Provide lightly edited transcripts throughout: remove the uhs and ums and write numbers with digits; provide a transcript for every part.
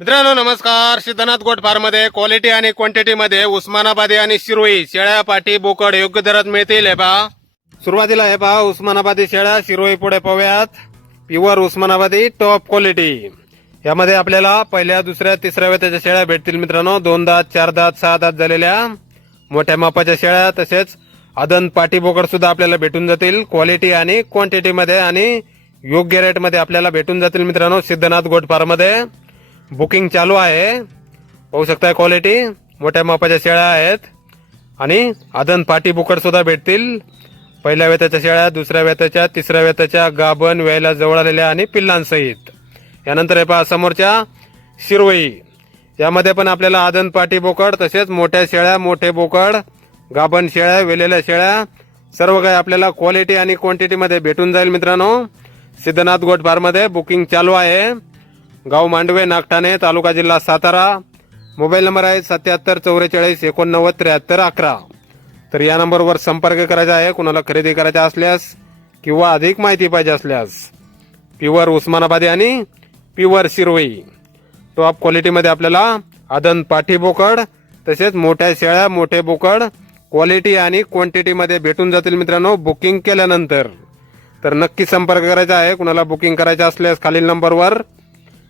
मित्रांनो नमस्कार. Siddhanath goat farm मध्ये क्वालिटी आणि क्वांटिटी मध्ये उस्मानाबादी आणि शिरोई शेळ्या पाटी बोकड योग्य दरात मिळतील. हे पहा, सुरुवातीला हे पहा उस्मानाबादी शेळ्या, शिरोई पुढे पाहूयात. प्युअर उस्मानाबादी टॉप क्वालिटी. यामध्ये आपल्याला पहिल्या दुसऱ्या तिसऱ्या वेताच्या शेळ्या भेटतील मित्रांनो. 2 दात 4 दात 6 दात झालेल्या मोठ्या मापाच्या शेळ्या, तसेच आदन पाटी बोकड सुद्धा आपल्याला भेटून जातील. क्वालिटी आणि क्वांटिटी मध्ये आणि योग्य रेट मध्ये आपल्याला भेटून जातील मित्रांनो. सिद्धनाथ गोट फार्म मध्ये बुकिंग चालू आहे. पाहू शकताय क्वालिटी मोठ्या मापाच्या शेळ्या आहेत आणि आदन पाटी बोकड सुद्धा भेटतील. पहिल्या वेताच्या शेळ्या, दुसऱ्या वेताच्या, तिसऱ्या वेताच्या, गाभण व्यायला जवळ आलेल्या आणि पिल्लांसहित. यानंतर हे पहा समोरच्या शिरोई, यामध्ये पण आपल्याला आदन पाटी बोकड तसेच मोठ्या शेळ्या, मोठे बोकड, गाभण शेळ्या, वेलेल्या शेळ्या सर्व काही आपल्याला क्वालिटी आणि क्वांटिटी मध्ये भेटून जाईल मित्रांनो. सिद्धनाथ गोट फार्म मध्ये बुकिंग चालू आहे. गाव मांडवे, नागठाणे, तालुका जिल्हा सातारा. मोबाईल नंबर आहे 77 44 89 73 11. तर या नंबरवर संपर्क करायचा आहे कुणाला खरेदी करायचा असल्यास किंवा अधिक माहिती पाहिजे असल्यास. प्युअर उस्मानाबादी आणि प्युअर शिरोई टॉप क्वालिटीमध्ये आपल्याला आदन पाठी बोकड तसेच मोठ्या शेळ्या, मोठे बोकड क्वालिटी आणि क्वांटिटी मध्ये भेटून जातील मित्रांनो बुकिंग केल्यानंतर. तर नक्की संपर्क करायचा आहे कुणाला बुकिंग करायचे असल्यास खालील नंबरवर.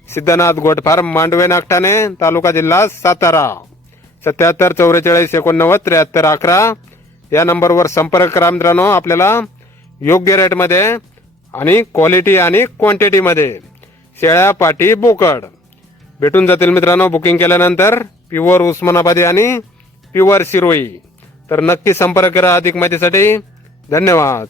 सिद्धनाथ गोट फार्म, मांडवे, नागठाणे, तालुका जिल्हा सातारा. 77 44 89 73 11 या नंबरवर संपर्क करा मित्रांनो. आपल्याला योग्य रेट मध्ये आणि क्वालिटी आणि क्वांटिटी मध्ये शेळ्या, पाटी, बोकड भेटून जातील मित्रांनो बुकिंग केल्यानंतर. प्युअर उस्मानाबादी आणि प्युअर शिरोई. तर नक्की संपर्क करा अधिक माहितीसाठी. धन्यवाद.